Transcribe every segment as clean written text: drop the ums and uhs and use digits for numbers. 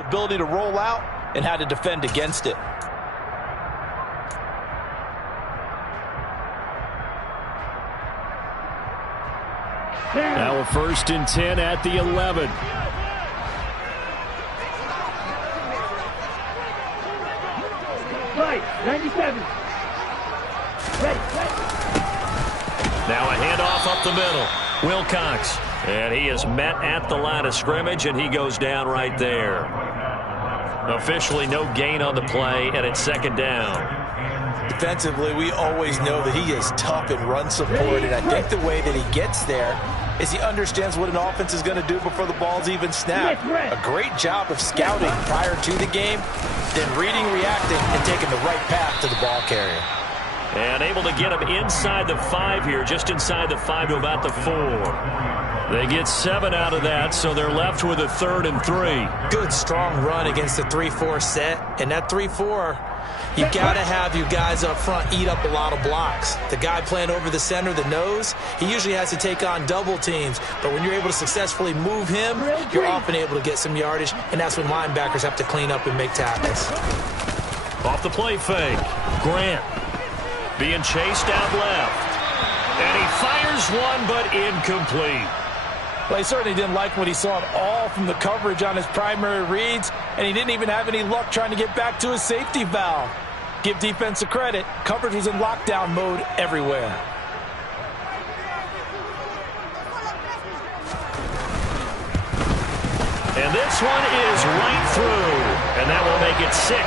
ability to roll out and how to defend against it. Now a 1st and 10 at the 11. Right, 97. Ready. Now a handoff up the middle. Wilcox. And he is met at the line of scrimmage, and he goes down right there. Officially no gain on the play, and it's 2nd down. Defensively, we always know that he is tough in run support, and I think the way that he gets there is he understands what an offense is going to do before the ball's even snapped. A great job of scouting prior to the game, then reading, reacting, and taking the right path to the ball carrier. And able to get him inside the 5 here, just inside the 5 to about the 4. They get 7 out of that, so they're left with a 3rd and 3. Good, strong run against the 3-4 set. And that 3-4, you've got to have you guys up front eat up a lot of blocks. The guy playing over the center, the nose, he usually has to take on double teams. But when you're able to successfully move him, you're often able to get some yardage, and that's when linebackers have to clean up and make tackles. Off the play fake. Grant being chased out left. And he fires one, but incomplete. Well, he certainly didn't like what he saw at all from the coverage on his primary reads, and he didn't even have any luck trying to get back to his safety valve. Give defense a credit. Coverage was in lockdown mode everywhere. And this one is right through, and that will make it 6-0.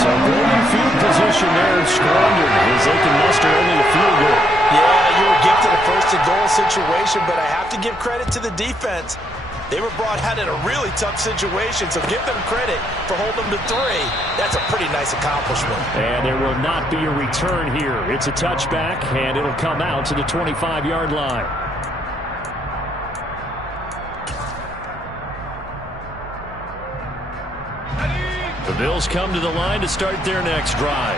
So golden field position there squandered as they can muster only a field goal. Yeah, you were gifted a 1st-and-goal situation, but I have to give credit to the defense. They were brought out in a really tough situation, so give them credit for holding them to 3. That's a pretty nice accomplishment. And there will not be a return here. It's a touchback, and it'll come out to the 25-yard line. The Bills come to the line to start their next drive.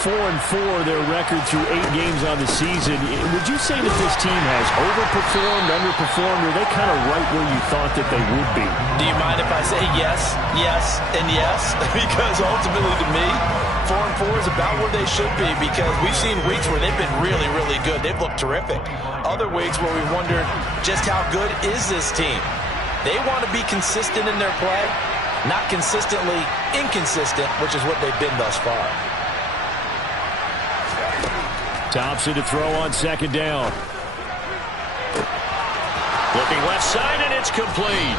4-4 their record through 8 games on the season. Would you say that this team has overperformed, underperformed, or are they kind of right where you thought that they would be? Do you mind if I say yes, yes, and yes? Because ultimately to me, 4-4 is about where they should be, because we've seen weeks where they've been really, really good. They've looked terrific. Other weeks where we wondered just how good is this team. They want to be consistent in their play, not consistently inconsistent, which is what they've been thus far. Thompson to throw on 2nd down. Looking left side, and it's complete.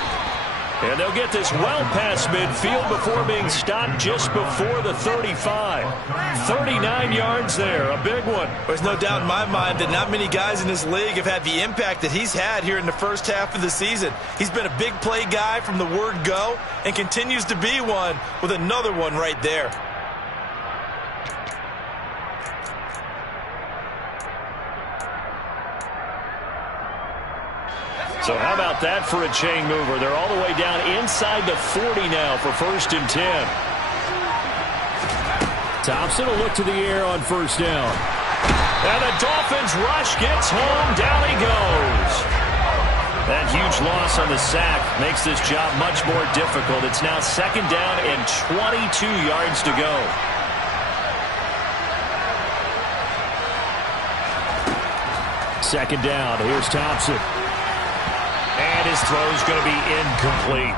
And they'll get this well past midfield before being stopped just before the 35. 39 yards there, a big one. There's no doubt in my mind that not many guys in this league have had the impact that he's had here in the first half of the season. He's been a big play guy from the word go and continues to be one with another one right there. So how about that for a chain mover? They're all the way down inside the 40 now for 1st and 10. Thompson will look to the air on 1st down. And the Dolphins rush gets home. Down he goes. That huge loss on the sack makes this job much more difficult. It's now 2nd down and 22 yards to go. Second down. Here's Thompson. And his throw is going to be incomplete.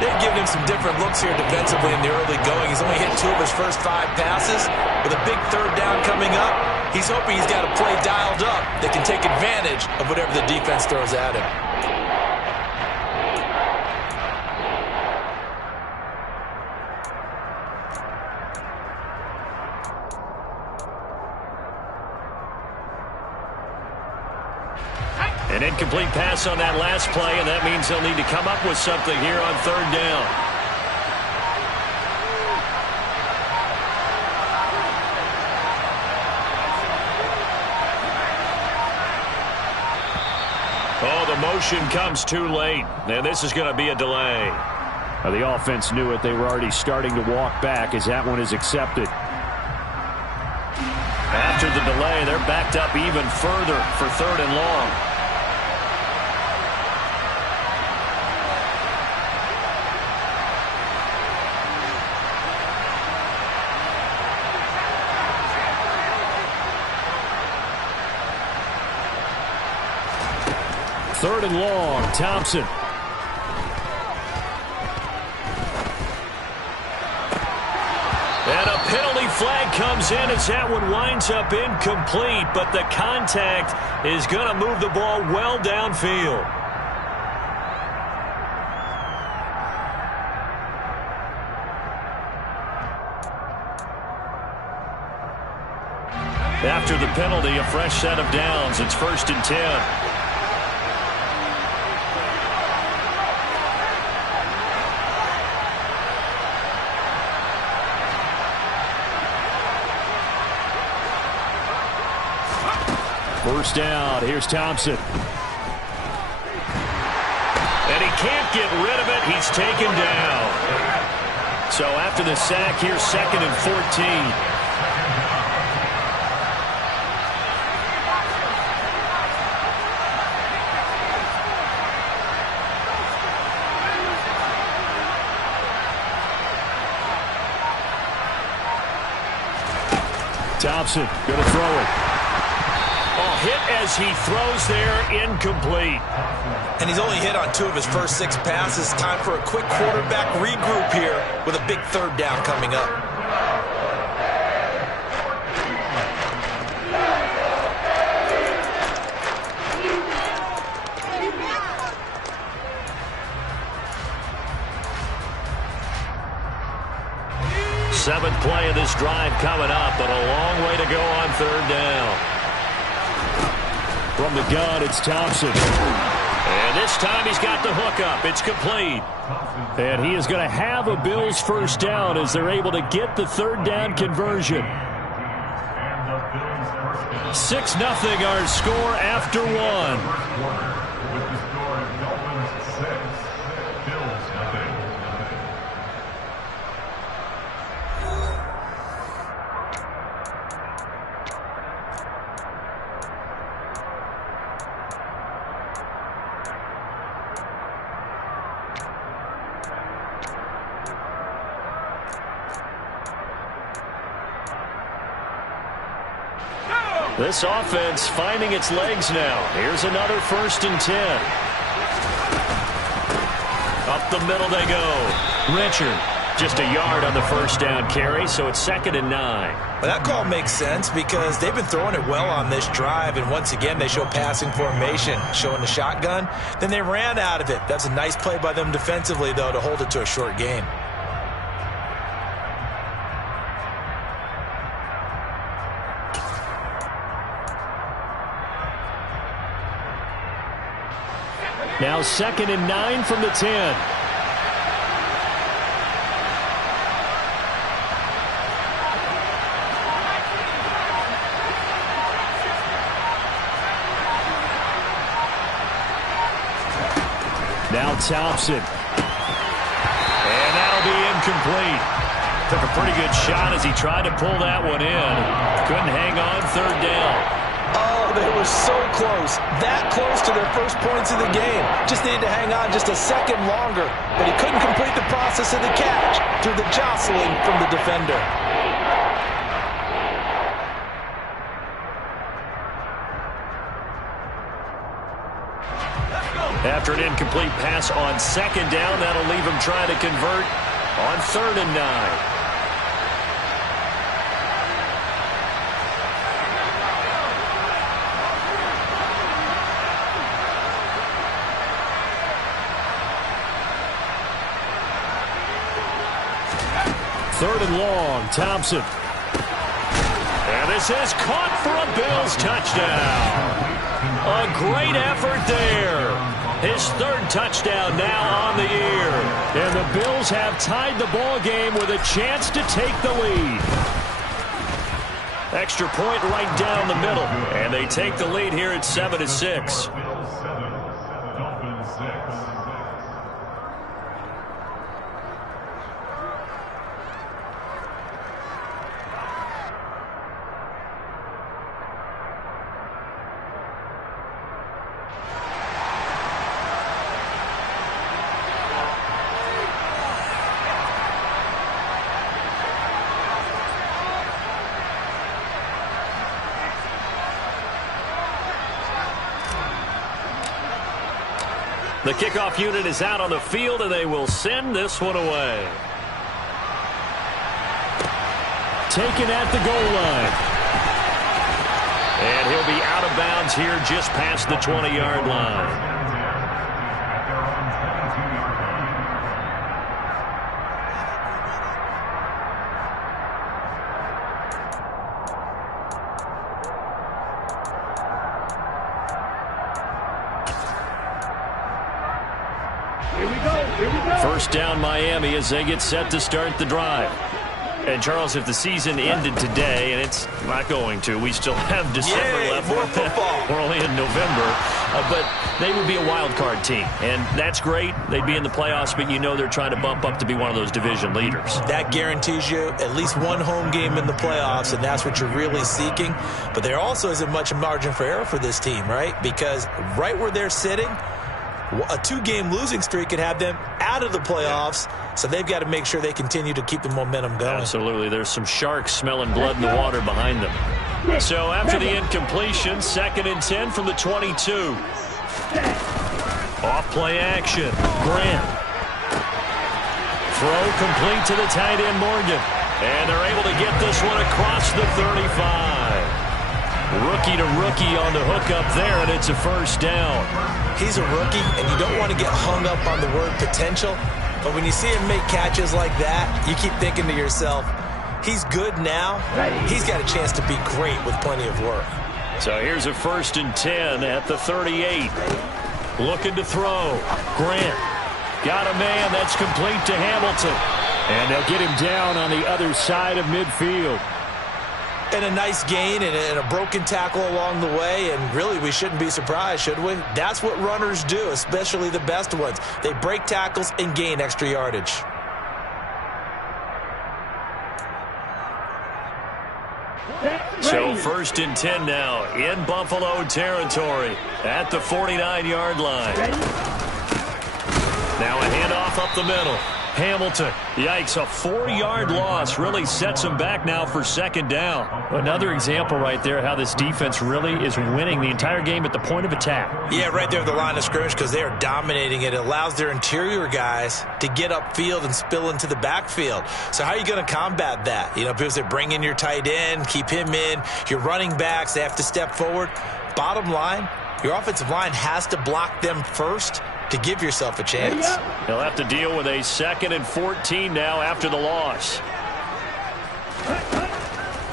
They've given him some different looks here defensively in the early going. He's only hit 2 of his first 5 passes. With a big 3rd down coming up, he's hoping he's got a play dialed up that can take advantage of whatever the defense throws at him. An incomplete pass on that last play, and that means they'll need to come up with something here on 3rd down. Oh, the motion comes too late, and this is going to be a delay. The offense knew it. They were already starting to walk back as that one is accepted. After the delay, they're backed up even further for 3rd and long. 3rd and long, Thompson. And a penalty flag comes in as that one winds up incomplete, but the contact is going to move the ball well downfield. After the penalty, a fresh set of downs. It's 1st and 10. First down. Here's Thompson. And he can't get rid of it. He's taken down. So after the sack, here's 2nd and 14. Thompson going to throw it. Hit as he throws there, incomplete. And he's only hit on 2 of his first 6 passes. Time for a quick quarterback regroup here with a big 3rd down coming up. Seventh play of this drive coming up, but a long way to go on 3rd down. From the gun, it's Thompson. And this time he's got the hook up. It's complete. And he is going to have a Bills first down as they're able to get the 3rd down conversion. 6-0 our score after 1. This offense finding its legs now. Here's another 1st and 10. Up the middle they go. Richard just a yard on the first down carry, so it's 2nd and 9. Well, that call makes sense because they've been throwing it well on this drive, and once again they show passing formation, showing the shotgun. Then they ran out of it. That's a nice play by them defensively, though, to hold it to a short gain. Now 2nd and 9 from the 10. Now Thompson. And that'll be incomplete. Took a pretty good shot as he tried to pull that one in. Couldn't hang on 3rd down. Oh, they were so close. That close to their first points of the game. Just needed to hang on just a second longer. But he couldn't complete the process of the catch through the jostling from the defender. After an incomplete pass on 2nd down, that'll leave him trying to convert on 3rd and 9. Third and long, Thompson. And this is caught for a Bills touchdown. A great effort there. His 3rd touchdown now on the year. And the Bills have tied the ball game with a chance to take the lead. Extra point right down the middle. And they take the lead here at 7-6. The kickoff unit is out on the field, and they will send this one away. Taken at the goal line. And he'll be out of bounds here just past the 20-yard line. First down Miami as they get set to start the drive. And, Charles, if the season ended today, and it's not going to, we still have December left. More football. We're only in November. But they would be a wild card team. And that's great. They'd be in the playoffs, but you know they're trying to bump up to be one of those division leaders. That guarantees you at least one home game in the playoffs, and that's what you're really seeking. But there also isn't much margin for error for this team, right? Because right where they're sitting, a 2-game losing streak could have them out of the playoffs, so they've got to make sure they continue to keep the momentum going. Absolutely. There's some sharks smelling blood in the water behind them. So after the incompletion, 2nd and 10 from the 22. Off play action. Grant. Throw complete to the tight end Morgan. And they're able to get this one across the 35. Rookie to rookie on the hookup there, and it's a first down. He's a rookie, and you don't want to get hung up on the word potential. But when you see him make catches like that, you keep thinking to yourself, he's good now. He's got a chance to be great with plenty of work. So here's a 1st and 10 at the 38. Looking to throw. Grant. Got a man that's complete to Hamilton. And they'll get him down on the other side of midfield. And a nice gain and a broken tackle along the way, and really we shouldn't be surprised, should we? That's what runners do, especially the best ones. They break tackles and gain extra yardage. So 1st and 10 now in Buffalo territory at the 49-yard line. Now a handoff up the middle. Hamilton, yikes, a 4-yard loss really sets him back now for 2nd down. Another example right there how this defense really is winning the entire game at the point of attack. Yeah, right there at the line of scrimmage because they are dominating it. It allows their interior guys to get upfield and spill into the backfield. So how are you going to combat that? You know, because they bring in your tight end, keep him in. Your running backs, they have to step forward. Bottom line, your offensive line has to block them first to give yourself a chance. He'll have to deal with a 2nd and 14 now after the loss.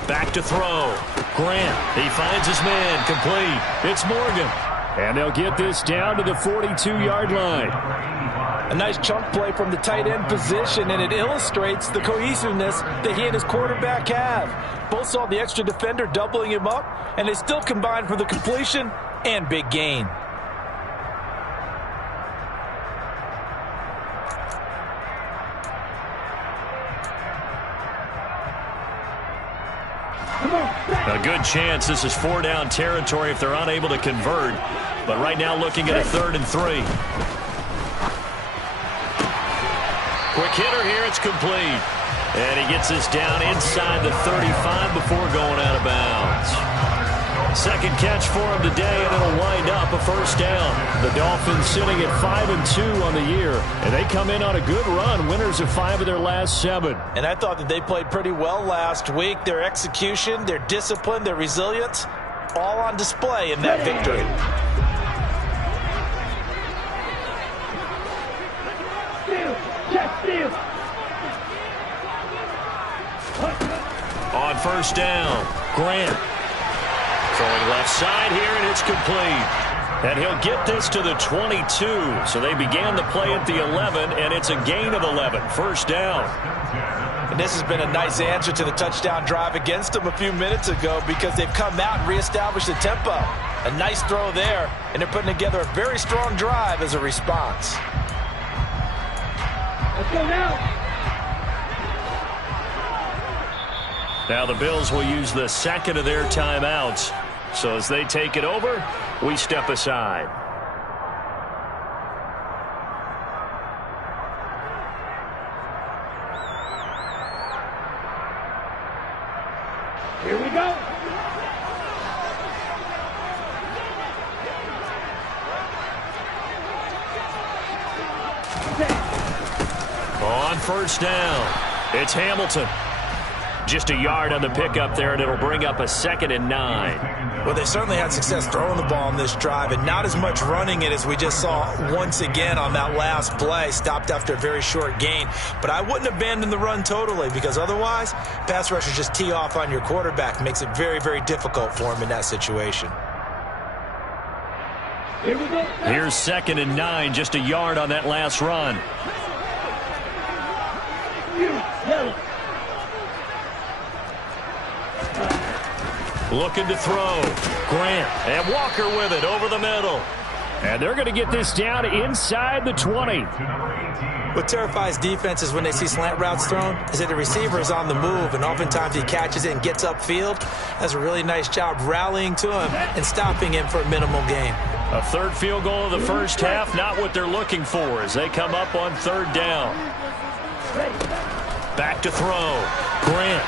Back to throw. Grant, he finds his man, complete. It's Morgan. And they'll get this down to the 42-yard line. A nice chunk play from the tight end position, and it illustrates the cohesiveness that he and his quarterback have. Both saw the extra defender doubling him up, and they still combined for the completion and big gain. A good chance this is 4-down territory if they're unable to convert. But right now looking at a 3rd and 3. Quick hitter here, it's complete. And he gets this down inside the 35 before going out of bounds. 2nd catch for him today, and it'll wind up a 1st down. The Dolphins sitting at 5-2 on the year, and they come in on a good run, winners of 5 of their last 7. And I thought that they played pretty well last week. Their execution, their discipline, their resilience, all on display in that victory. On 1st down, Grant. Throwing left side here, and it's complete. And he'll get this to the 22. So they began the play at the 11, and it's a gain of 11. 1st down. And this has been a nice answer to the touchdown drive against them a few minutes ago because they've come out and reestablished the tempo. A nice throw there, and they're putting together a very strong drive as a response. Let's go now. Now the Bills will use the 2nd of their timeouts. So as they take it over, we step aside. Here we go. On first down, it's Hamilton. Just a yard on the pickup there, and it'll bring up a 2nd and 9. Well, they certainly had success throwing the ball on this drive, and not as much running it as we just saw once again on that last play. Stopped after a very short gain. But I wouldn't abandon the run totally, because otherwise, pass rushers just tee off on your quarterback. Makes it very, very difficult for him in that situation. Here's 2nd and 9, just a yard on that last run. Looking to throw. Grant and Walker with it over the middle. And they're going to get this down inside the 20. What terrifies defenses when they see slant routes thrown is that the receiver is on the move, and oftentimes he catches it and gets upfield. Does a really nice job rallying to him and stopping him for a minimal gain. A third field goal of the first half, not what they're looking for as they come up on 3rd down. Back to throw. Grant.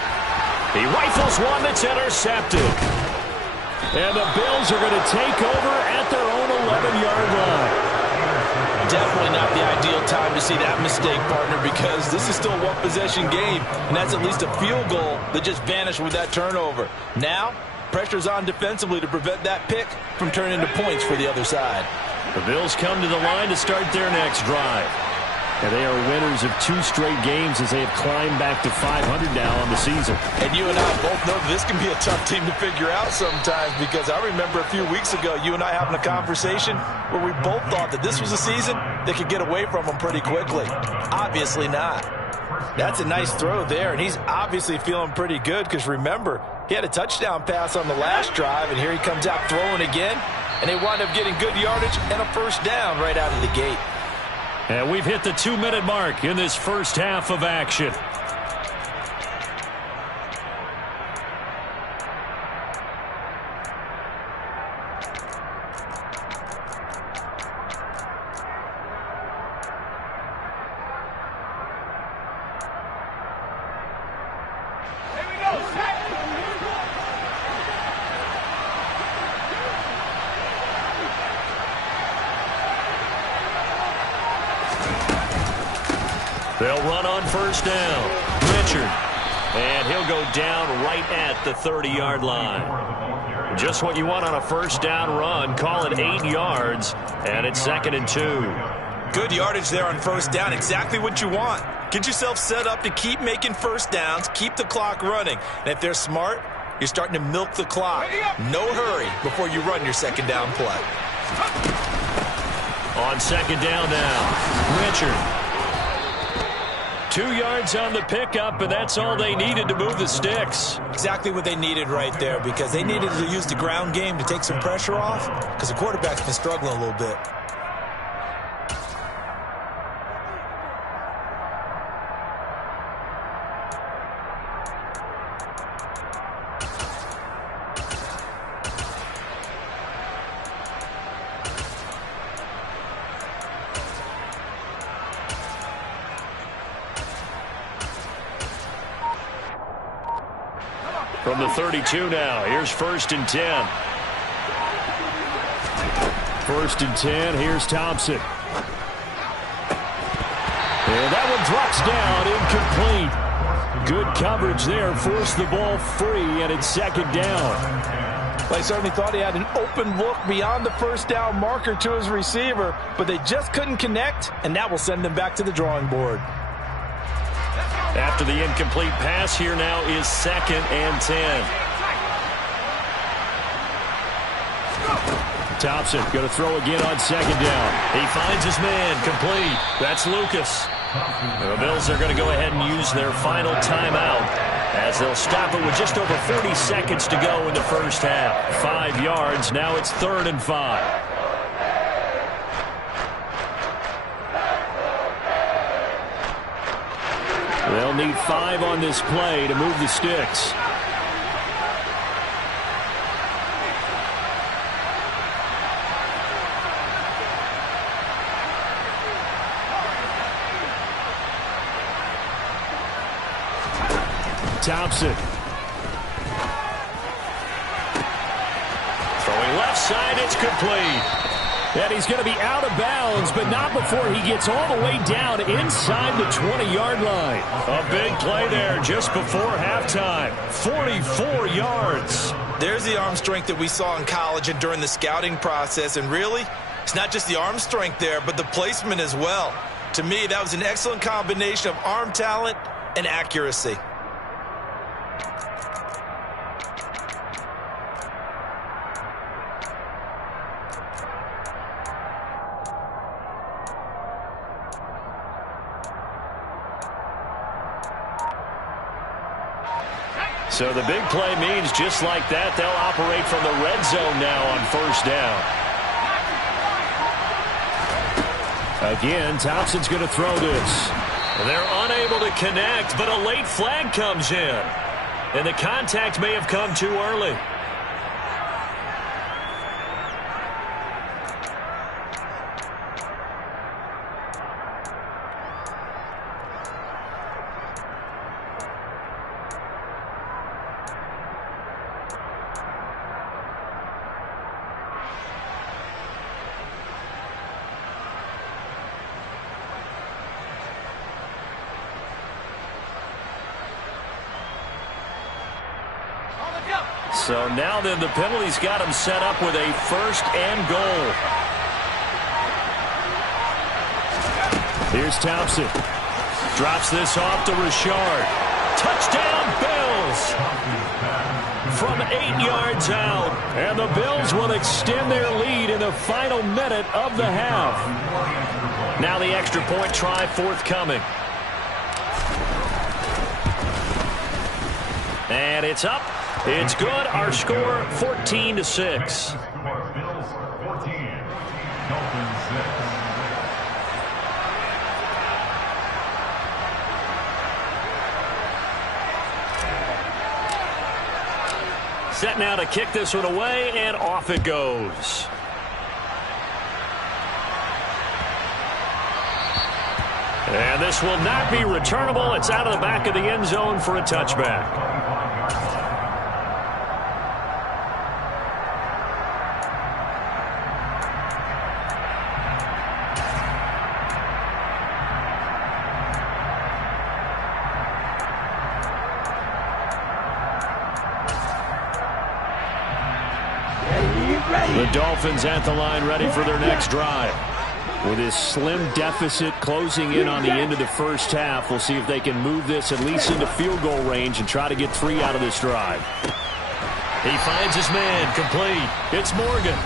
He rifles one that's intercepted. And the Bills are going to take over at their own 11-yard line. Definitely not the ideal time to see that mistake, partner, because this is still a one-possession game, and that's at least a field goal that just vanished with that turnover. Now, pressure's on defensively to prevent that pick from turning into points for the other side. The Bills come to the line to start their next drive. And they are winners of 2 straight games as they have climbed back to 500 now on the season. And you and I both know this can be a tough team to figure out sometimes, because I remember a few weeks ago you and I having a conversation where we both thought that this was a season that could get away from them pretty quickly. Obviously not. That's a nice throw there, and he's obviously feeling pretty good because remember, he had a touchdown pass on the last drive, and here he comes out throwing again, and they wind up getting good yardage and a first down right out of the gate. And we've hit the 2-minute mark in this first half of action. They'll run on first down. Richard. And he'll go down right at the 30-yard line. Just what you want on a first down run. Call it 8 yards. And it's 2nd and 2. Good yardage there on first down. Exactly what you want. Get yourself set up to keep making first downs. Keep the clock running. And if they're smart, you're starting to milk the clock. No hurry before you run your second down play. On second down now. Richard. 2 yards on the pickup, and that's all they needed to move the sticks. Exactly what they needed right there, because they needed to use the ground game to take some pressure off, because the quarterback's been struggling a little bit. From the 32 now, here's 1st and 10. 1st and 10, here's Thompson. And that one drops down, incomplete. Good coverage there, forced the ball free, and it's 2nd down. Well, he certainly thought he had an open look beyond the first down marker to his receiver, but they just couldn't connect, and that will send them back to the drawing board. After the incomplete pass, here now is 2nd and 10. Thompson going to throw again on 2nd down. He finds his man, complete. That's Lucas. The Bills are going to go ahead and use their final timeout as they'll stop it with just over 40 seconds to go in the first half. 5 yards, now it's 3rd and 5. They'll need 5 on this play to move the sticks. Thompson. Throwing left side, it's complete. And he's going to be out of bounds, but not before he gets all the way down inside the 20-yard line. A big play there just before halftime. 44 yards. There's the arm strength that we saw in college and during the scouting process. And really, it's not just the arm strength there, but the placement as well. To me, that was an excellent combination of arm talent and accuracy. So the big play means just like that, they'll operate from the red zone now on first down. Again, Thompson's going to throw this. They're unable to connect, but a late flag comes in. And the contact may have come too early. So now then the penalty's got him set up with a first and goal. Here's Thompson. Drops this off to Richard. Touchdown Bills! From 8 yards out. And the Bills will extend their lead in the final minute of the half. Now the extra point try forthcoming. And it's up. It's good. Our score 14-6. Bills 14, Dolphins 6. Set now to kick this one away, and off it goes. And this will not be returnable. It's out of the back of the end zone for a touchback. The Dolphins at the line ready for their next drive. With this slim deficit closing in on the end of the first half, we'll see if they can move this at least into field goal range and try to get 3 out of this drive. He finds his man, complete. It's Morgan.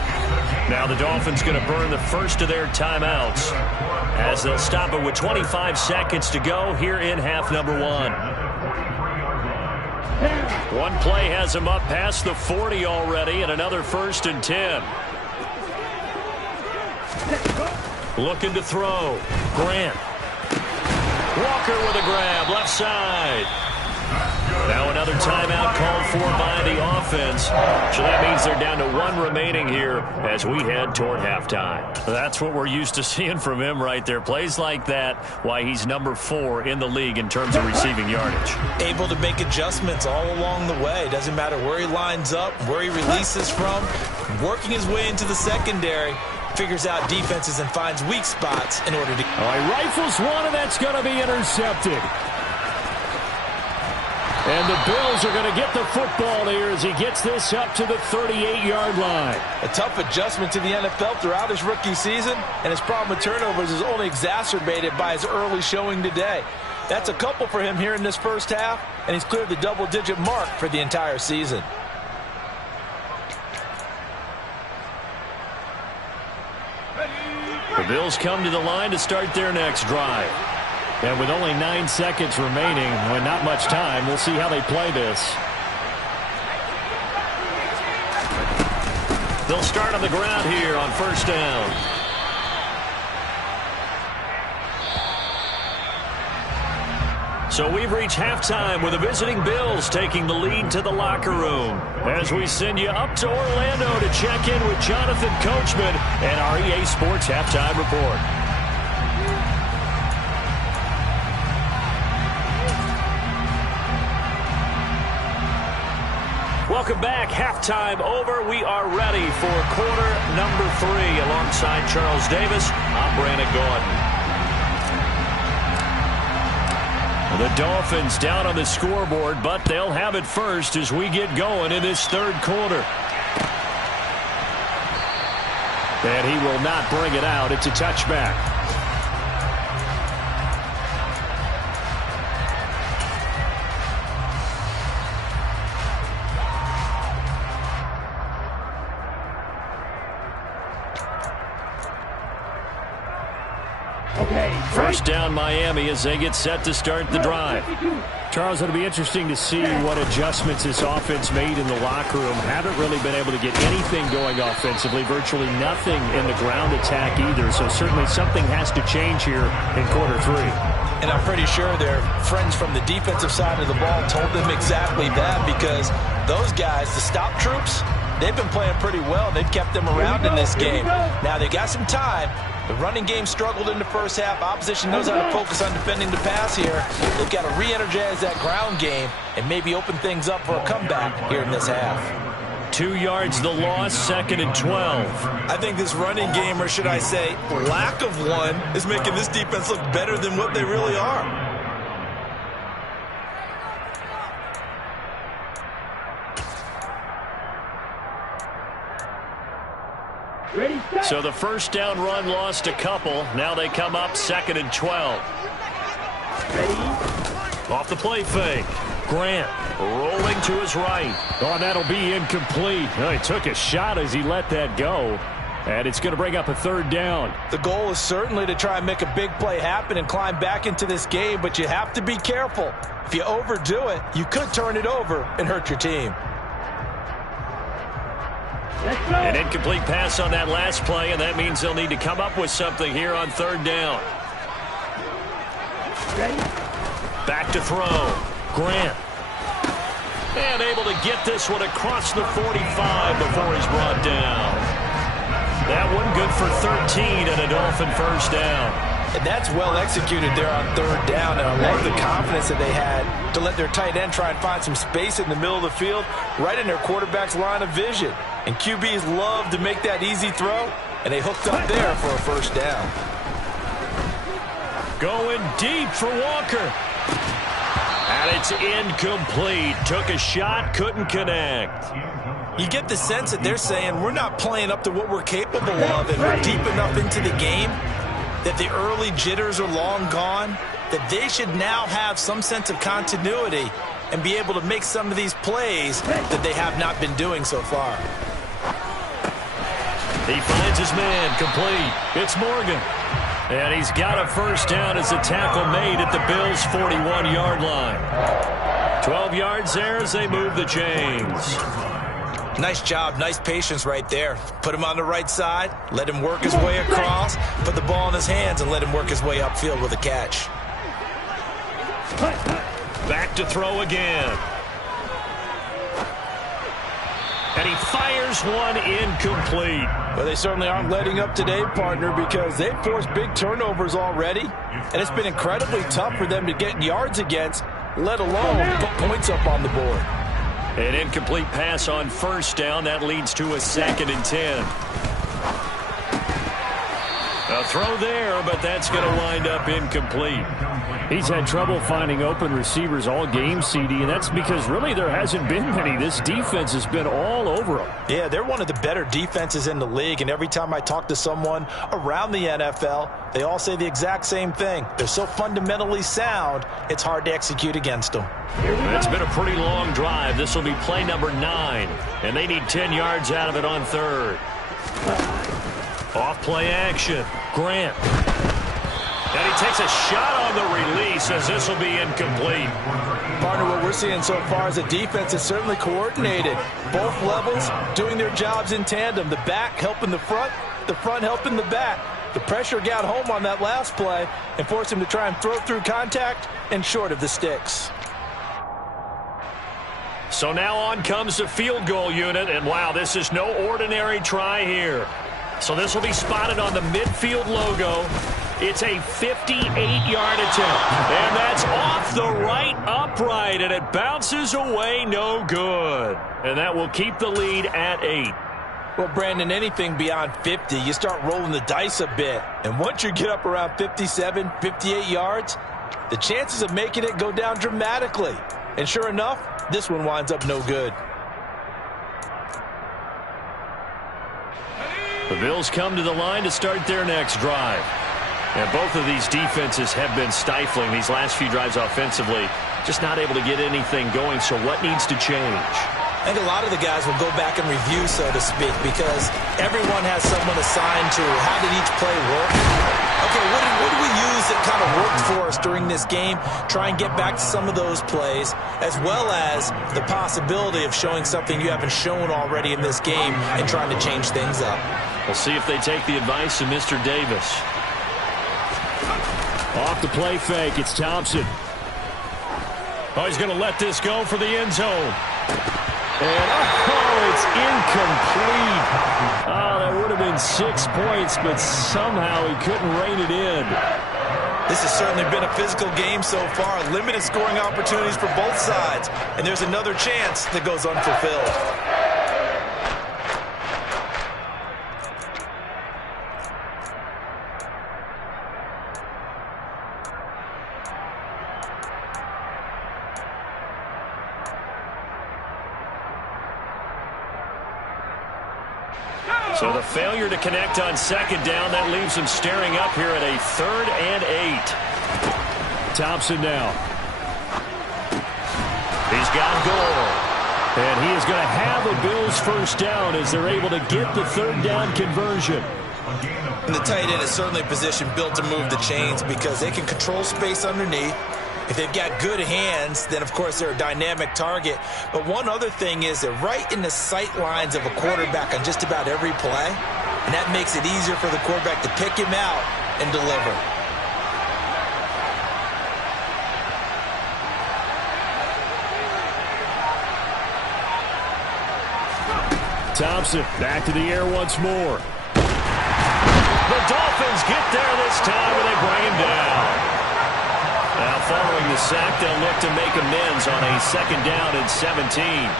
Now the Dolphins going to burn the first of their timeouts as they'll stop it with 25 seconds to go here in half number 1. One play has him up past the 40 already, and another 1st and 10. Looking to throw. Grant. Walker with a grab, left side. Now another timeout called for by the offense. So that means they're down to 1 remaining here as we head toward halftime. That's what we're used to seeing from him right there. Plays like that, why he's number 4 in the league in terms of receiving yardage. Able to make adjustments all along the way. Doesn't matter where he lines up, where he releases from. Working his way into the secondary. Figures out defenses and finds weak spots in order to... All right, rifles one, and that's going to be intercepted. And the Bills are going to get the football here as he gets this up to the 38-yard line. A tough adjustment to the NFL throughout his rookie season, and his problem with turnovers is only exacerbated by his early showing today. That's a couple for him here in this first half, and he's cleared the double-digit mark for the entire season. The Bills come to the line to start their next drive. And with only 9 seconds remaining, and not much time, we'll see how they play this. They'll start on the ground here on first down. So we've reached halftime with the visiting Bills taking the lead to the locker room. As we send you up to Orlando to check in with Jonathan Coachman and our EA Sports Halftime Report. Welcome back. Halftime over. We are ready for quarter number 3. Alongside Charles Davis, I'm Brandon Gaudin. The Dolphins down on the scoreboard, but they'll have it first as we get going in this third quarter. And he will not bring it out. It's a touchback. First down Miami as they get set to start the drive. Charles, it'll be interesting to see what adjustments this offense made in the locker room. Haven't really been able to get anything going offensively, virtually nothing in the ground attack either. So certainly something has to change here in quarter 3. And I'm pretty sure their friends from the defensive side of the ball told them exactly that, because those guys, the stop troops, they've been playing pretty well. They've kept them around in this game. Now they got some time. The running game struggled in the first half. Opposition knows how to focus on defending the pass here. They've got to re-energize that ground game and maybe open things up for a comeback here in this half. 2 yards the loss, 2nd and 12. I think this running game, or should I say lack of one, is making this defense look better than what they really are. So the first down run lost a couple. Now they come up 2nd and 12. Off the play fake. Grant rolling to his right. Oh, that'll be incomplete. Oh, he took a shot as he let that go. And it's going to bring up a 3rd down. The goal is certainly to try and make a big play happen and climb back into this game, but you have to be careful. If you overdo it, you could turn it over and hurt your team. An incomplete pass on that last play, and that means they'll need to come up with something here on 3rd down. Back to throw. Grant. And able to get this one across the 45 before he's brought down. That one good for 13 and a Dolphin first down. And that's well executed there on 3rd down, and I love the confidence that they had to let their tight end try and find some space in the middle of the field, right in their quarterback's line of vision. And QBs love to make that easy throw, and they hooked up there for a first down. Going deep for Walker. And it's incomplete. Took a shot, couldn't connect. You get the sense that they're saying we're not playing up to what we're capable of, and we're deep enough into the game that the early jitters are long gone, that they should now have some sense of continuity and be able to make some of these plays that they have not been doing so far. He finds his man, complete. It's Morgan. And he's got a first down as a tackle made at the Bills' 41-yard line. 12 yards there as they move the chains. Nice job, nice patience right there. Put him on the right side, let him work his way across, put the ball in his hands, and let him work his way upfield with a catch. Back to throw again. And he fires one incomplete. Well, they certainly aren't letting up today, partner, because they've forced big turnovers already, and it's been incredibly tough for them to get yards against, let alone put points up on the board. An incomplete pass on first down. That leads to a 2nd and 10. A throw there, but that's going to wind up incomplete. He's had trouble finding open receivers all game, CD, and that's because really there hasn't been many. This defense has been all over them. Yeah, they're one of the better defenses in the league, and every time I talk to someone around the NFL, they all say the exact same thing. They're so fundamentally sound, it's hard to execute against them. It's been a pretty long drive. This will be play number 9, and they need 10 yards out of it on 3rd. Off play action. Grant. And he takes a shot on the release as this will be incomplete. Partner, what we're seeing so far is a defense that's certainly coordinated. Both levels doing their jobs in tandem. The back helping the front helping the back. The pressure got home on that last play and forced him to try and throw through contact and short of the sticks. So now on comes the field goal unit, and wow, this is no ordinary try here. So this will be spotted on the midfield logo. It's a 58-yard attempt. And that's off the right upright, and it bounces away no good. And that will keep the lead at 8. Well, Brandon, anything beyond 50, you start rolling the dice a bit. And once you get up around 57, 58 yards, the chances of making it go down dramatically. And sure enough, this one winds up no good. The Bills come to the line to start their next drive. And both of these defenses have been stifling these last few drives offensively. Just not able to get anything going, so what needs to change? I think a lot of the guys will go back and review, so to speak, because everyone has someone assigned to how did each play work. Okay, what did we use that kind of worked for us during this game? Try and get back to some of those plays, as well as the possibility of showing something you haven't shown already in this game and trying to change things up. We'll see if they take the advice of Mr. Davis. Off the play fake, it's Thompson. Oh, he's going to let this go for the end zone. And, it's incomplete. Oh, that would have been 6 points, but somehow he couldn't rein it in. This has certainly been a physical game so far. Limited scoring opportunities for both sides. And there's another chance that goes unfulfilled. So the failure to connect on second down, that leaves him staring up here at a 3rd and 8. Thompson now. He's got Gore. And he is going to have a Bills first down as they're able to get the 3rd down conversion. And the tight end is certainly a position built to move the chains because they can control space underneath. If they've got good hands, then, of course, they're a dynamic target. But one other thing is they're right in the sight lines of a quarterback on just about every play. And that makes it easier for the quarterback to pick him out and deliver. Thompson back to the air once more. The Dolphins get there this time, and they bring him down. Now, following the sack, they'll look to make amends on a 2nd down and 17.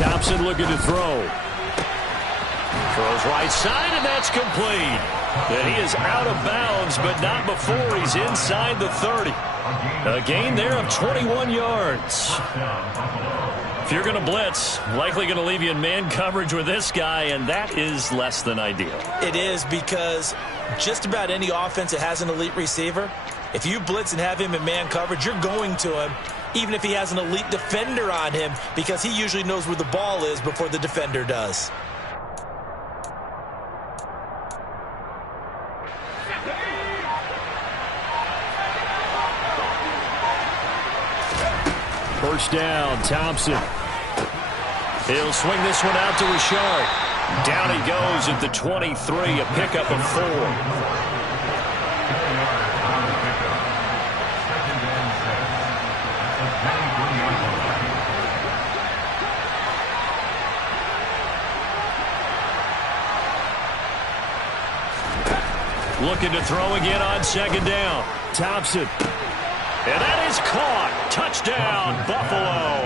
Thompson looking to throw. Throws right side, and that's complete. And he is out of bounds, but not before he's inside the 30. A gain there of 21 yards. If you're going to blitz, likely going to leave you in man coverage with this guy, and that is less than ideal. It is because just about any offense that has an elite receiver, if you blitz and have him in man coverage, you're going to him, even if he has an elite defender on him, because he usually knows where the ball is before the defender does. First down, Thompson. He'll swing this one out to Richard. Down he goes at the 23, a pickup of 4. Looking to throw again on 2nd down. Thompson. And that is caught. Touchdown, Buffalo.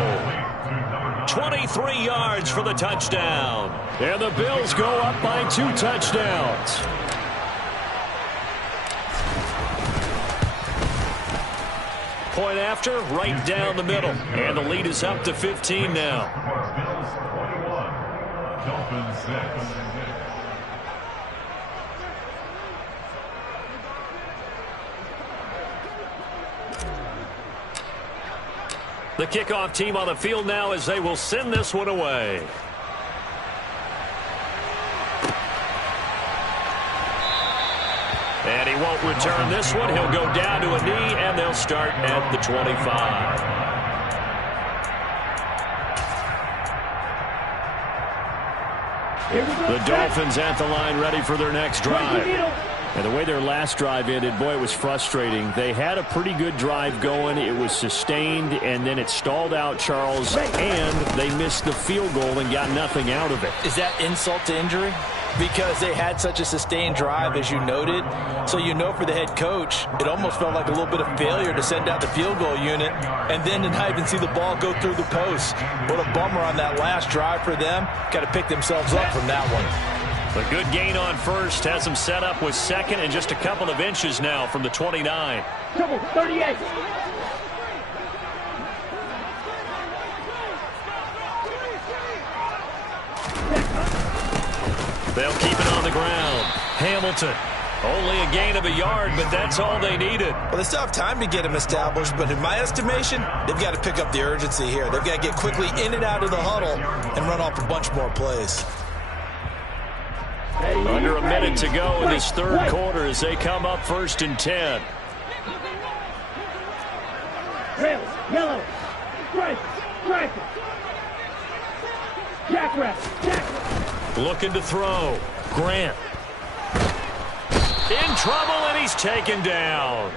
23 yards for the touchdown. And the Bills go up by 2 touchdowns. Point after, right down the middle. And the lead is up to 15 now. Bills 21, Dolphins 6. The kickoff team on the field now as they will send this one away. And he won't return this one. He'll go down to a knee, and they'll start at the 25. The Dolphins at the line ready for their next drive. And the way their last drive ended, boy, it was frustrating. They had a pretty good drive going. It was sustained, and then it stalled out, Charles, and they missed the field goal and got nothing out of it. Is that insult to injury? Because they had such a sustained drive, as you noted. So you know for the head coach, it almost felt like a little bit of failure to send out the field goal unit and then to not even see the ball go through the post. What a bummer on that last drive for them. Got to pick themselves up from that one. A good gain on first has them set up with second and just a couple of inches now from the 29. Trouble, 38. They'll keep it on the ground. Hamilton, only a gain of a yard, but that's all they needed. Well, they still have time to get him established, but in my estimation, they've got to pick up the urgency here. They've got to get quickly in and out of the huddle and run off a bunch more plays. Under a minute to go in this third quarter as they come up 1st and 10. Rails, yellow, strike, strike. Jackrabbit. Looking to throw. Grant. In trouble, and he's taken down.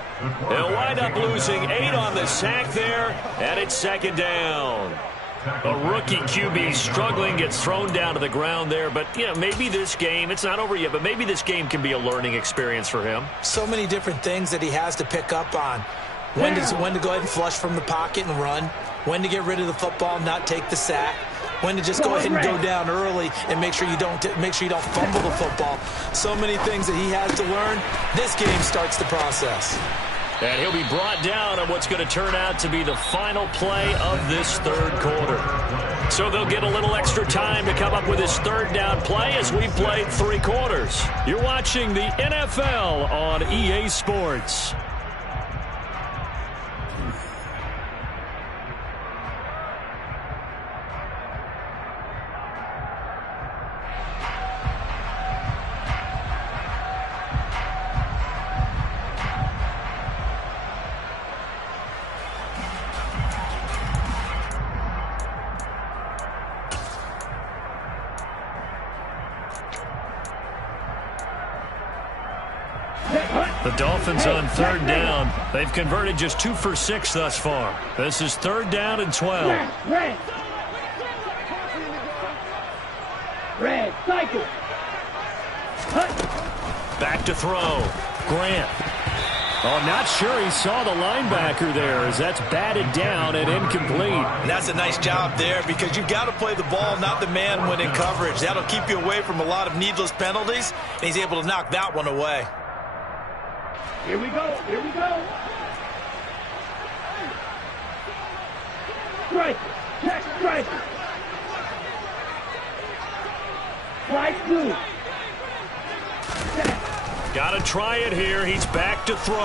They'll wind up losing 8 on the sack there, and it's 2nd down. A rookie QB struggling, gets thrown down to the ground there. But, you know, maybe this game, it's not over yet, but maybe this game can be a learning experience for him. So many different things that he has to pick up on. When to go ahead and flush from the pocket and run. When to get rid of the football and not take the sack. When to just go ahead and go down early and make sure you don't fumble the football. So many things that he has to learn. This game starts the process. And he'll be brought down on what's going to turn out to be the final play of this third quarter. So they'll get a little extra time to come up with his third down play as we played 3 quarters. You're watching the NFL on EA Sports. The Dolphins on 3rd down. They've converted just 2 for 6 thus far. This is 3rd down and 12. Red, cycle. Back to throw. Grant. Oh, not sure he saw the linebacker there as that's batted down and incomplete. And that's a nice job there because you've got to play the ball, not the man when in coverage. That'll keep you away from a lot of needless penalties, and he's able to knock that one away. Here we go. Here we go. Strike. Check strike. Slide through. Got to try it here. He's back to throw.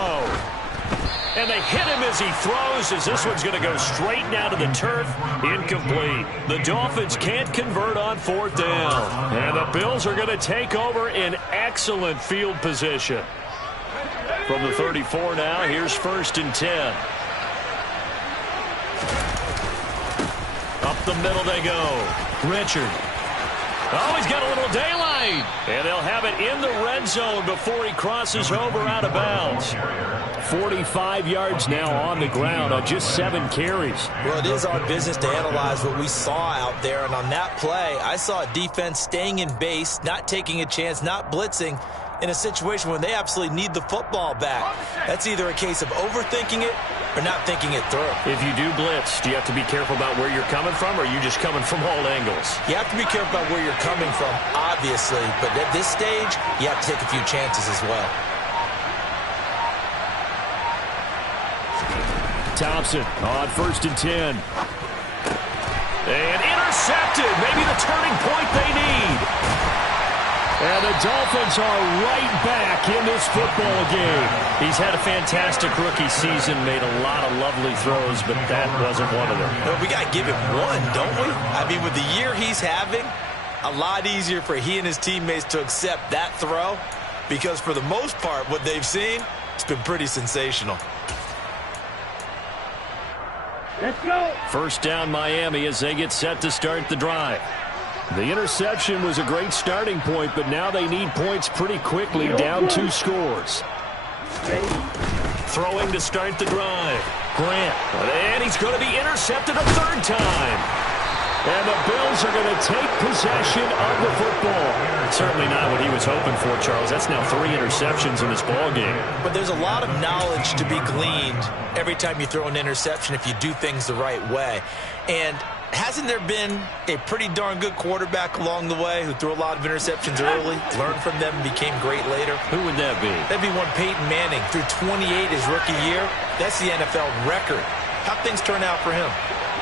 And they hit him as he throws as this one's going to go straight down to the turf. Incomplete. The Dolphins can't convert on 4th down. And the Bills are going to take over in excellent field position. From the 34 now, here's 1st and 10. Up the middle they go. Richard. Oh, he's got a little daylight. And they'll have it in the red zone before he crosses over out of bounds. 45 yards now on the ground on just 7 carries. Well, it is our business to analyze what we saw out there. And on that play, I saw a defense staying in base, not taking a chance, not blitzing, in a situation when they absolutely need the football back. That's either a case of overthinking it or not thinking it through. If you do blitz, do you have to be careful about where you're coming from, or are you just coming from all angles? You have to be careful about where you're coming from, obviously, but at this stage, you have to take a few chances as well. Thompson on 1st and 10. And intercepted. Maybe the turning point they need. And the Dolphins are right back in this football game. He's had a fantastic rookie season, made a lot of lovely throws, but that wasn't one of them. Well, we got to give him one, don't we? I mean, with the year he's having, a lot easier for he and his teammates to accept that throw because for the most part, what they've seen, it's been pretty sensational. Let's go. 1st down Miami as they get set to start the drive. The interception was a great starting point, but now they need points pretty quickly, down 2 scores. Throwing to start the drive. Grant. And he's going to be intercepted a 3rd time. And the Bills are going to take possession of the football. Certainly not what he was hoping for, Charles. That's now 3 interceptions in this ball game. But there's a lot of knowledge to be gleaned every time you throw an interception if you do things the right way. And hasn't there been a pretty darn good quarterback along the way who threw a lot of interceptions early, learned from them, and became great later? Who would that be? That'd be one Peyton Manning. Threw 28 his rookie year. That's the NFL record. How'd things turn out for him?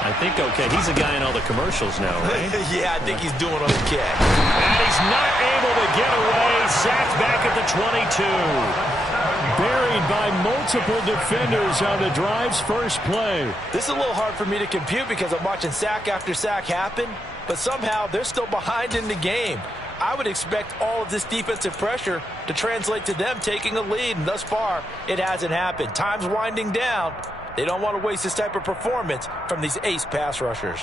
I think okay. He's a guy in all the commercials now, right? Yeah, I think he's doing okay. And he's not able to get away. Sacked back at the 22. Buried by multiple defenders on the drive's first play. This is a little hard for me to compute because I'm watching sack after sack happen, but somehow they're still behind in the game. I would expect all of this defensive pressure to translate to them taking a lead, and thus far, it hasn't happened. Time's winding down. They don't want to waste this type of performance from these ace pass rushers.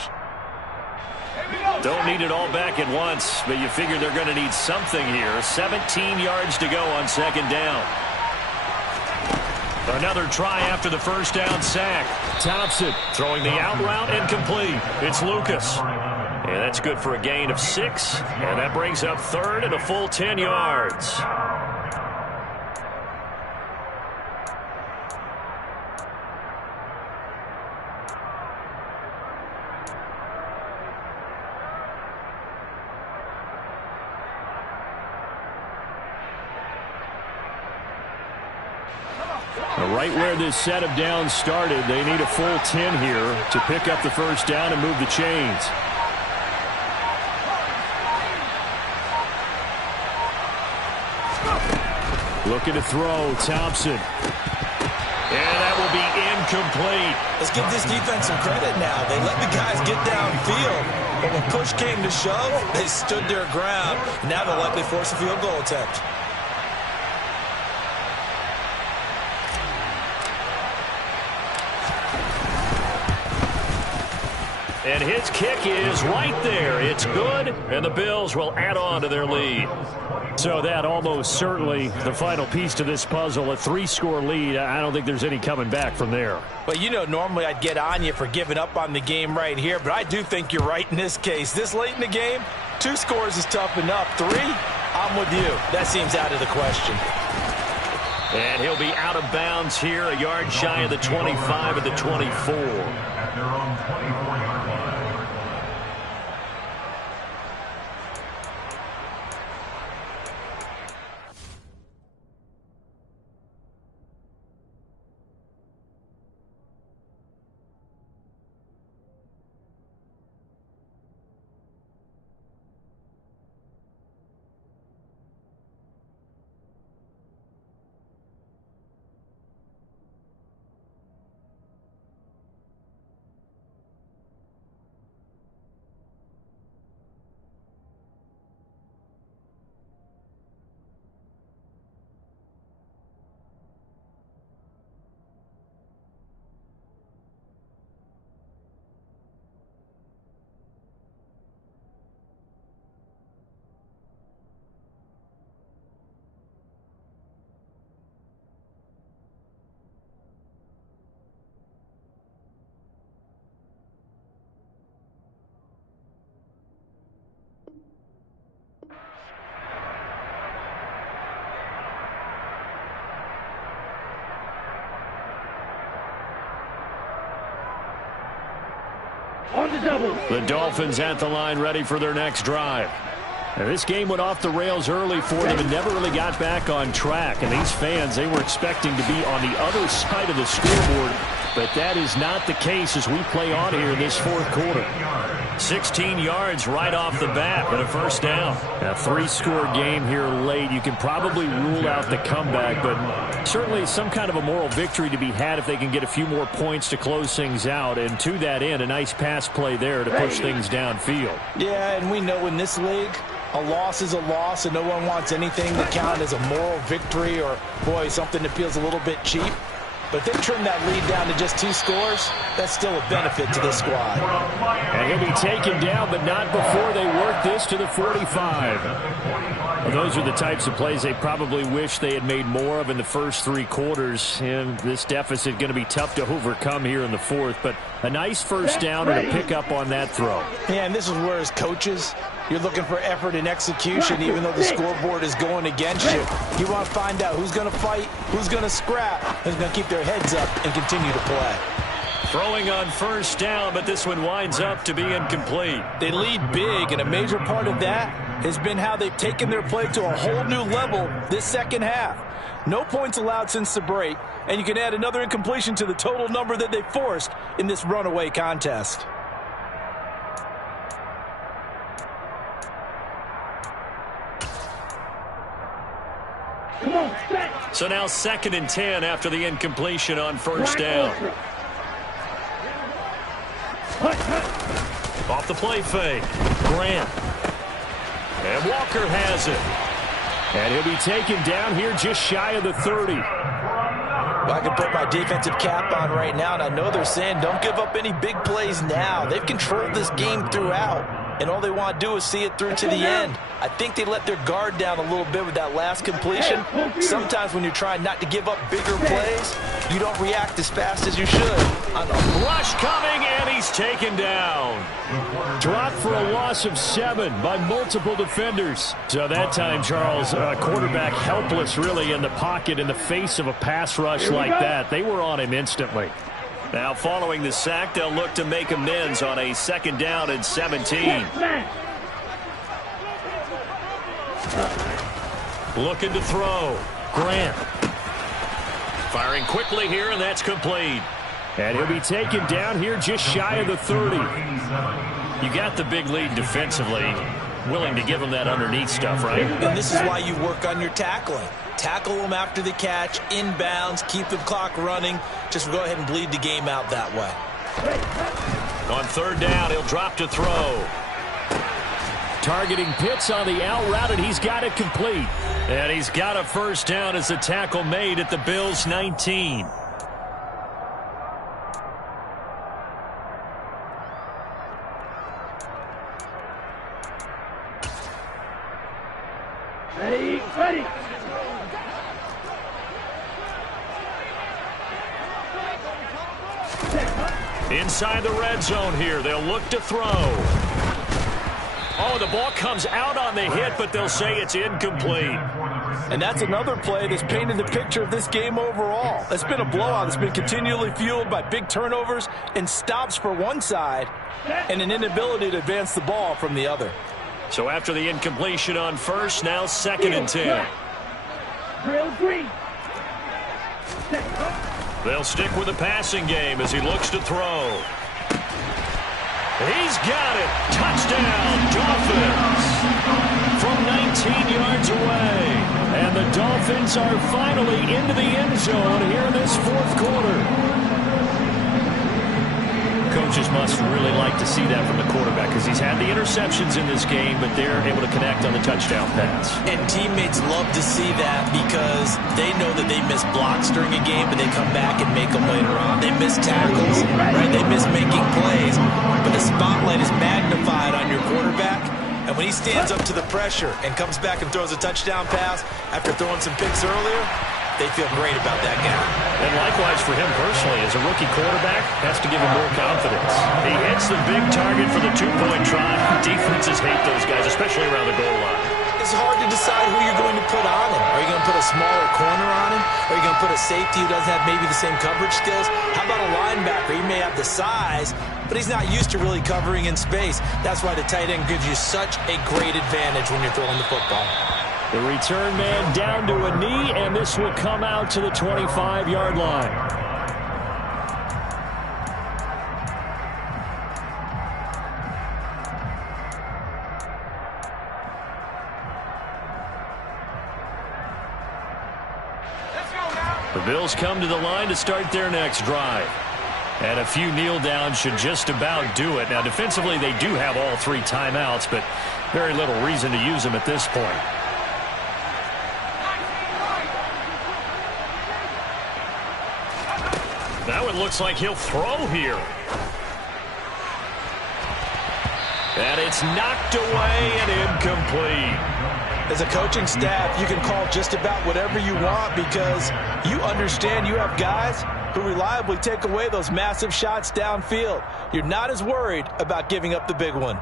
Don't need it all back at once, but you figure they're going to need something here. 17 yards to go on 2nd down. Another try after the 1st down sack. Thompson throwing the out route incomplete. It's Lucas. And that's good for a gain of 6. And that brings up 3rd and a full 10 yards. Right where this set of downs started, they need a full 10 here to pick up the 1st down and move the chains. Looking to throw, Thompson. And that will be incomplete. Let's give this defense some credit now. They let the guys get downfield, but when push came to shove, they stood their ground. Now they'll likely force a field goal attempt. And his kick is right there. It's good, and the Bills will add on to their lead. So that almost certainly the final piece to this puzzle, a 3-score lead. I don't think there's any coming back from there. But, you know, normally I'd get on you for giving up on the game right here, but I do think you're right in this case. This late in the game, 2 scores is tough enough. 3, I'm with you. That seems out of the question. And he'll be out of bounds here, a yard shy of the 25 of the 24. At their own 24-yard line. The Dolphins at the line ready for their next drive. And this game went off the rails early for them and never really got back on track. And these fans, they were expecting to be on the other side of the scoreboard. But that is not the case as we play on here in this 4th quarter. 16 yards right off the bat and a 1st down. A 3-score game here late. You can probably rule out the comeback, but certainly some kind of a moral victory to be had if they can get a few more points to close things out. And to that end, a nice pass play there to push things downfield. Yeah, and we know in this league, a loss is a loss, and no one wants anything to count as a moral victory or, boy, something that feels a little bit cheap. But if they trim that lead down to just 2 scores, that's still a benefit to this squad. And he'll be taken down, but not before they work this to the 45. Well, those are the types of plays they probably wish they had made more of in the first 3 quarters. And this deficit going to be tough to overcome here in the 4th. But a nice first down and a pickup on that throw. Yeah, and this is where, as coaches, you're looking for effort and execution, even though the scoreboard is going against you. You want to find out who's going to fight, who's going to scrap, who's going to keep their heads up and continue to play. Throwing on first down, but this one winds up to be incomplete. They lead big, and a major part of that has been how they've taken their play to a whole new level this second half. No points allowed since the break, and you can add another incompletion to the total number that they forced in this runaway contest. Come on, set. So now 2nd and 10 after the incompletion on first down. Off the play fake. Grant. And Walker has it. And he'll be taken down here just shy of the 30. Well, I can put my defensive cap on right now, and I know they're saying don't give up any big plays now. They've controlled this game throughout, and all they want to do is see it through to the end. I think they let their guard down a little bit with that last completion. Sometimes when you're trying not to give up bigger plays, you don't react as fast as you should. Rush coming, and he's taken down. Dropped for a loss of 7 by multiple defenders. So that time, Charles, quarterback helpless really in the pocket in the face of a pass rush like that. They were on him instantly. Now following the sack, they'll look to make amends on a 2nd down and 17. Looking to throw. Grant. Firing quickly here, and that's complete. And he'll be taken down here just shy of the 30. You got the big lead defensively. Willing to give him that underneath stuff, right? And this is why you work on your tackling. Tackle them after the catch, inbounds, keep the clock running. Just go ahead and bleed the game out that way. On 3rd down, he'll drop to throw. Targeting Pitts on the out route, and he's got it complete. And he's got a first down as the tackle made at the Bills' 19. Ready. Inside the red zone here, they'll look to throw. Oh, the ball comes out on the hit, but they'll say it's incomplete. And that's another play that's painted the picture of this game overall. It's been a blowout. It's been continually fueled by big turnovers and stops for one side and an inability to advance the ball from the other. So after the incompletion on first, now 2nd and 10. Drill green. They'll stick with the passing game as he looks to throw. He's got it. Touchdown, Dolphins. From 19 yards away. And the Dolphins are finally into the end zone here in this 4th quarter. Coaches must really like to see that from the quarterback because he's had the interceptions in this game, but they're able to connect on the touchdown pass. And teammates love to see that because they know that they miss blocks during a game, but they come back and make them later on. They miss tackles, right? They miss making plays, but the spotlight is magnified on your quarterback. And when he stands up to the pressure and comes back and throws a touchdown pass after throwing some picks earlier, they feel great about that guy. And likewise for him personally, as a rookie quarterback, has to give him more confidence. He hits the big target for the 2-point try. Defenses hate those guys, especially around the goal line. It's hard to decide who you're going to put on him. Are you going to put a smaller corner on him? Are you going to put a safety who doesn't have maybe the same coverage skills? How about a linebacker? He may have the size, but he's not used to really covering in space. That's why the tight end gives you such a great advantage when you're throwing the football. The return man down to a knee, and this will come out to the 25-yard line. The Bills come to the line to start their next drive. And a few kneel downs should just about do it. Now, defensively, they do have all 3 timeouts, but very little reason to use them at this point. That one looks like he'll throw here. And it's knocked away and incomplete. As a coaching staff, you can call just about whatever you want because you understand you have guys who reliably take away those massive shots downfield. You're not as worried about giving up the big one.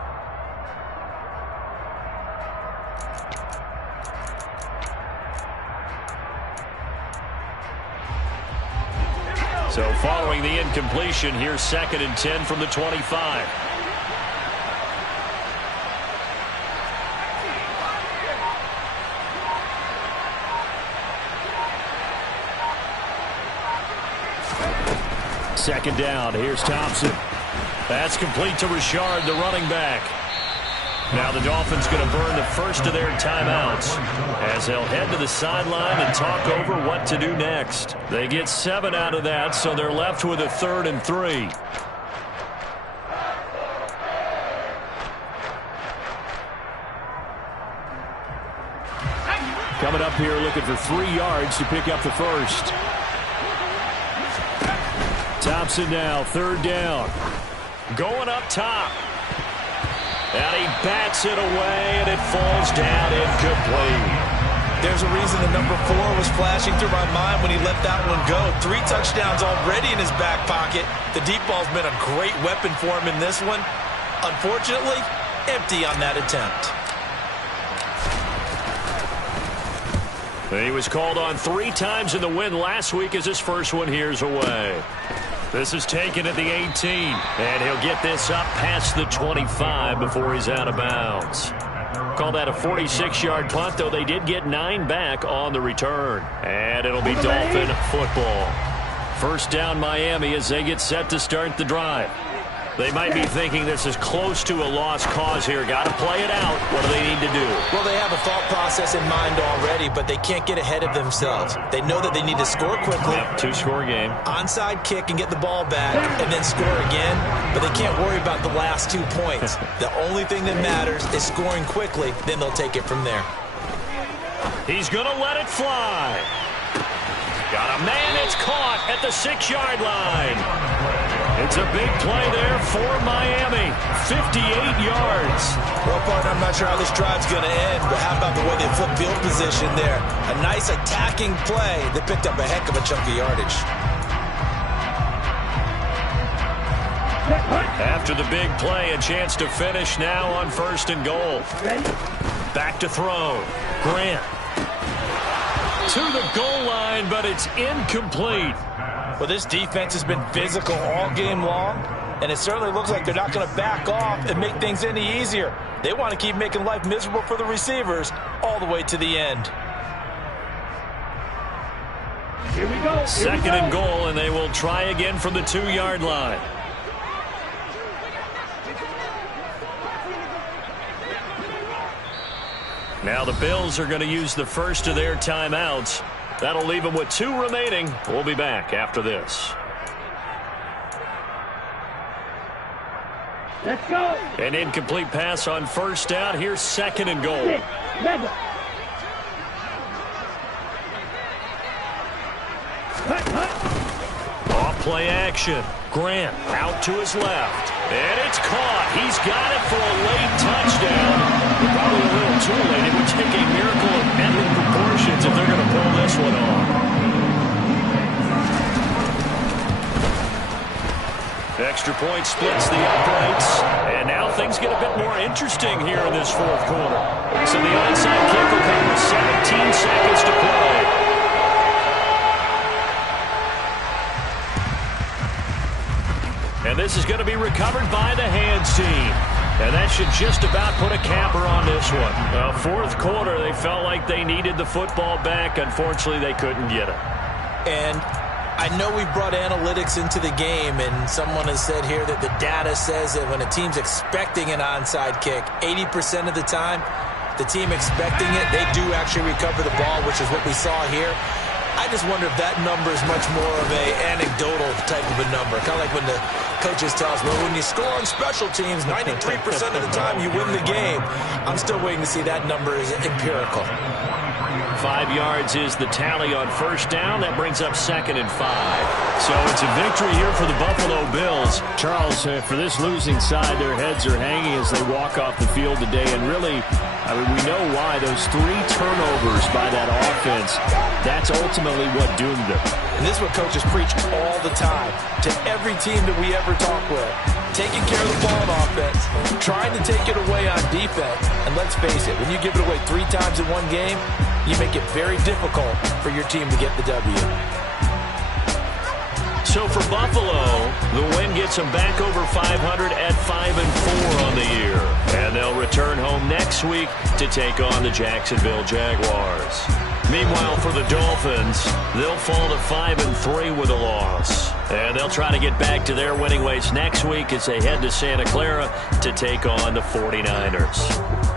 So following the incompletion, here's 2nd and 10 from the 25. Second down. Here's Thompson. That's complete to Richard, the running back. Now the Dolphins going to burn the first of their timeouts as they'll head to the sideline and talk over what to do next. They get 7 out of that, so they're left with a 3rd and 3. Coming up here looking for 3 yards to pick up the first. Thompson now, 3rd down. Going up top. And he bats it away, and it falls down incomplete. There's a reason the number 4 was flashing through my mind when he let that one go. 3 touchdowns already in his back pocket. The deep ball's been a great weapon for him in this one. Unfortunately, empty on that attempt. He was called on 3 times in the win last week as his first one here's away. This is taken at the 18, and he'll get this up past the 25 before he's out of bounds. Call that a 46-yard punt, though they did get 9 back on the return. And it'll be Dolphin football. First down Miami as they get set to start the drive. They might be thinking this is close to a lost cause here. Got to play it out. What do they need to do? Well, they have a thought process in mind already, but they can't get ahead of themselves. They know that they need to score quickly. Yep, 2-score game. Onside kick and get the ball back and then score again, but they can't worry about the last 2 points. The only thing that matters is scoring quickly, then they'll take it from there. He's going to let it fly. Got a man, it's caught at the 6-yard line. It's a big play there for Miami. 58 yards. Well, partner, I'm not sure how this drive's going to end, but how about the way they flip field position there? A nice attacking play that picked up a heck of a chunk of yardage. After the big play, a chance to finish now on 1st and goal. Back to throw. Grant. To the goal line, but it's incomplete. Well, this defense has been physical all game long, and it certainly looks like they're not going to back off and make things any easier. They want to keep making life miserable for the receivers all the way to the end. Here we go. 2nd and goal, and they will try again from the 2-yard line. Now the Bills are going to use the first of their timeouts. That'll leave them with 2 remaining. We'll be back after this. Let's go. An incomplete pass on 1st down. Here's 2nd and goal. Mega. Off play action. Grant out to his left. And it's caught. He's got it for a late touchdown. Probably a little too late. It would take a miracle of epic proportions if they're going to pull this one off. Extra point splits the uprights. And now things get a bit more interesting here in this 4th quarter. So the onside kick will come with 17 seconds to play. And this is going to be recovered by the hands team. And that should just about put a capper on this one. 4th quarter, they felt like they needed the football back. Unfortunately, they couldn't get it. And I know we brought analytics into the game, and someone has said here that the data says that when a team's expecting an onside kick, 80% of the time, the team expecting it, they do actually recover the ball, which is what we saw here. I just wonder if that number is much more of a anecdotal type of a number. Kind of like when the coaches tell us, well, when you score on special teams, 93% of the time you win the game. I'm still waiting to see that number is empirical. 5 yards is the tally on first down. That brings up 2nd and 5. So it's a victory here for the Buffalo Bills. Charles, for this losing side, their heads are hanging as they walk off the field today. And really, I mean, we know why. Those 3 turnovers by that offense, that's ultimately what doomed them. And this is what coaches preach all the time to every team that we ever talk with. Taking care of the ball on offense, trying to take it away on defense. And let's face it, when you give it away 3 times in one game, you make it very difficult for your team to get the W. So for Buffalo, the win gets them back over 500 at 5-4 on the year. And they'll return home next week to take on the Jacksonville Jaguars. Meanwhile, for the Dolphins, they'll fall to 5-3 with a loss. And they'll try to get back to their winning ways next week as they head to Santa Clara to take on the 49ers.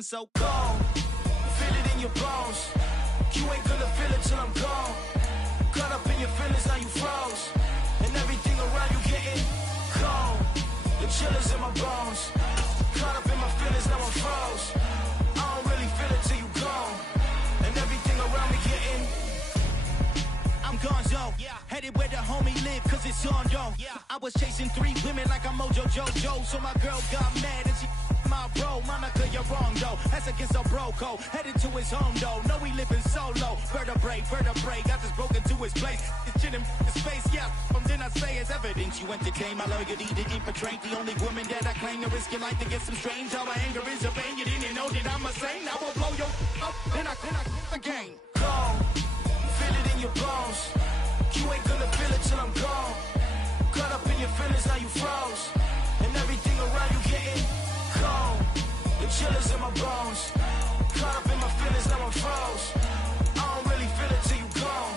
So cold, feel it in your bones. You ain't gonna feel it till I'm gone. Caught up in your feelings, now you froze. And everything around you getting cold. The chillers in my bones. Caught up in my feelings, now I'm froze. I don't really feel it till you gone. And everything around me getting I'm gonzo, headed where the homie live, cause it's on though. I was chasing 3 women like I'm Mojo Jojo. So my girl got mad and she my bro, Monica, you're wrong though. That's against a bro code. Headed to his home though. No, he living solo. Vertebrae, got this broken to his place. It's shit in his face, yeah. From then I say it's evidence you entertain my loyalty to infiltrate. The only woman that I claim to risk your life to get some strange. All my anger is a pain. You didn't know that I'm a saint. I will blow your up, then I again. Cold, feel it in your bones. You ain't gonna feel it till I'm gone. Caught up in your feelings, now you froze. And everything around you getting cold. The chillers in my bones. Caught up in my feelings, now I'm froze. I don't really feel it till you gone.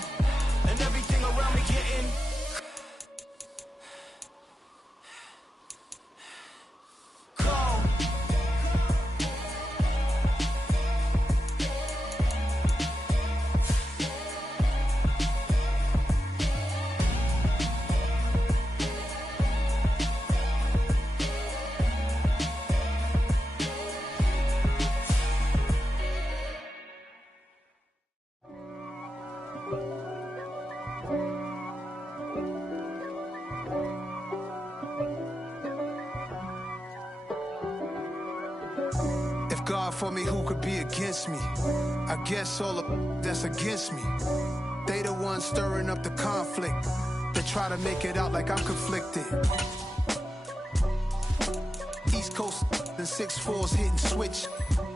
And everything around me getting cold. God for me, who could be against me? I guess all of that's against me. They the ones stirring up the conflict. They try to make it out like I'm conflicted. East Coast and 6'4's hitting switch.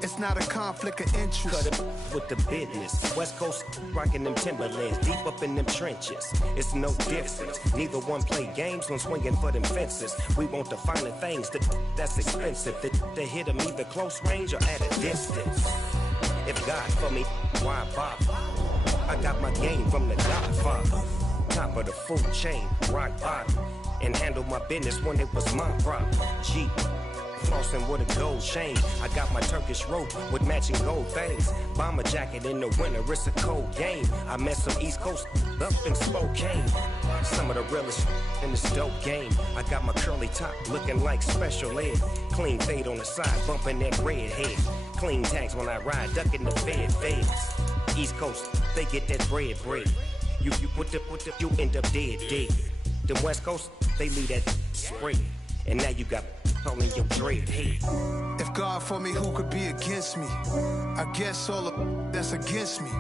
It's not a conflict of interest. Cut it with the business. West Coast rocking them Timberlands, deep up in them trenches. It's no difference. Neither one play games when swinging for them fences. We want the finer things that's expensive. That hit them either close range or at a distance. If God for me, why bother? I got my game from the Godfather. Top of the food chain, rock bottom. And handle my business when it was my problem. Jeep. Flossing with a gold chain. I got my Turkish rope with matching gold things. Bomber jacket in the winter, it's a cold game. I met some East Coast up in Spokane. Some of the realest in this dope game. I got my curly top looking like special ed. Clean fade on the side, bumping that red head. Clean tags when I ride, ducking the fades. East Coast, they get that bread. You put the, you end up dead. Them West Coast, they leave that spray. and now you got only your dread head. If God for me, who could be against me? I guess all of that's against me.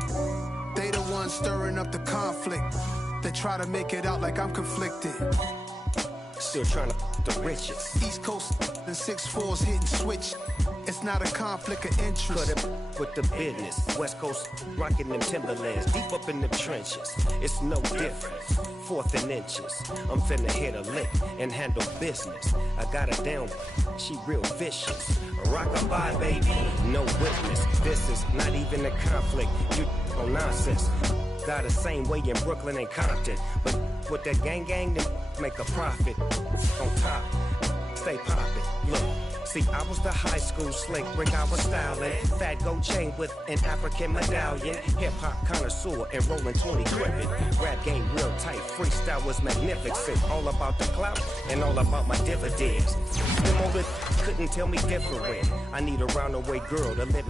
They the ones stirring up the conflict. They try to make it out like I'm conflicted. Still trying to the riches. East Coast and 6'4s hitting switch. It's not a conflict of interest. Cut it with the business. West Coast rocking them Timberlands, deep up in the trenches. It's no different. 4th and inches. I'm finna hit a lick and handle business. I got her down, she real vicious. Rock-a-bye, baby, no witness. This is not even a conflict. You on nonsense. Got the same way in Brooklyn and Compton, but with that gang, then make a profit. On top, stay poppin'. Look. See, I was the high school slick brick, I was styling. Fat gold chain with an African medallion. Hip-hop connoisseur and rolling 20 gripping. Rap game real tight, freestyle was magnificent. All about the clout and all about my dividends. Them older couldn't tell me different. I need a roundaway girl to live in.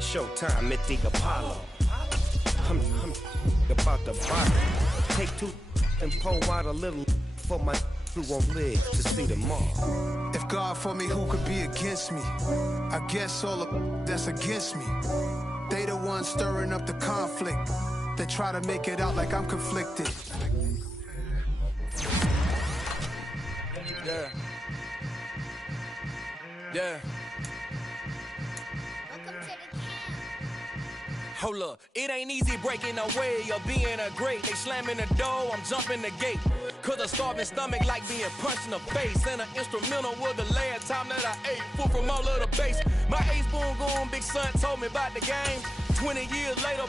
Showtime at the Apollo. I'm about the bottle. Take 2 and pour out a little for my who won't live to see tomorrow. If God for me, who could be against me? I guess all of that's against me. They the ones stirring up the conflict. They try to make it out like I'm conflicted. Yeah. Yeah. Hold up, it ain't easy breaking away or being a great. They slamming the door, I'm jumping the gate. Cause a starving stomach like being punched in the face. And an instrumental was the last time that I ate food from all of the bass. My ace boom goon, big son told me about the game. 20 years later,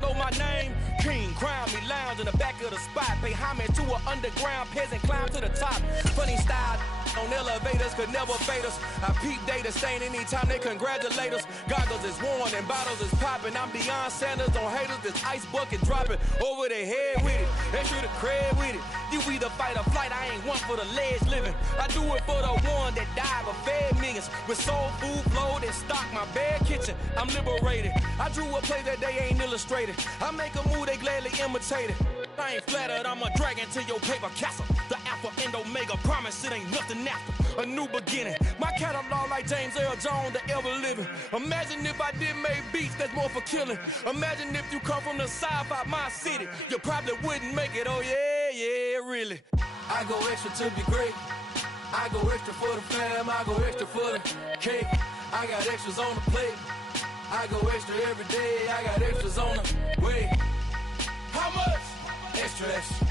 know my name. King, crown me, lounge in the back of the spot. Pay homage to an underground peasant, climb to the top. Funny style on elevators could never fade us. I peep data stain anytime they congratulate us. Goggles is worn and bottles is popping. I'm Deion Sanders on haters, this ice bucket dropping over their head with it. They should have cred with it. You either fight or flight, I ain't one for the ledge living. I do it for the one that died but fed millions. With soul food flowed and stocked my bare kitchen. I'm liberated. I drew a play that they ain't illustrated. I make a move, they gladly imitate it. I ain't flattered, I'm a dragon to your paper castle. The Alpha and Omega, promise it ain't nothing after. A new beginning. My catalog like James Earl Jones, the ever living. Imagine if I did make beats that's more for killing. Imagine if you come from the south out my city. You probably wouldn't make it, oh yeah, yeah, really. I go extra to be great. I go extra for the fam, I go extra for the cake. I got extras on the plate. I go extra every day, I got extras on the way. How much? Extra, extra.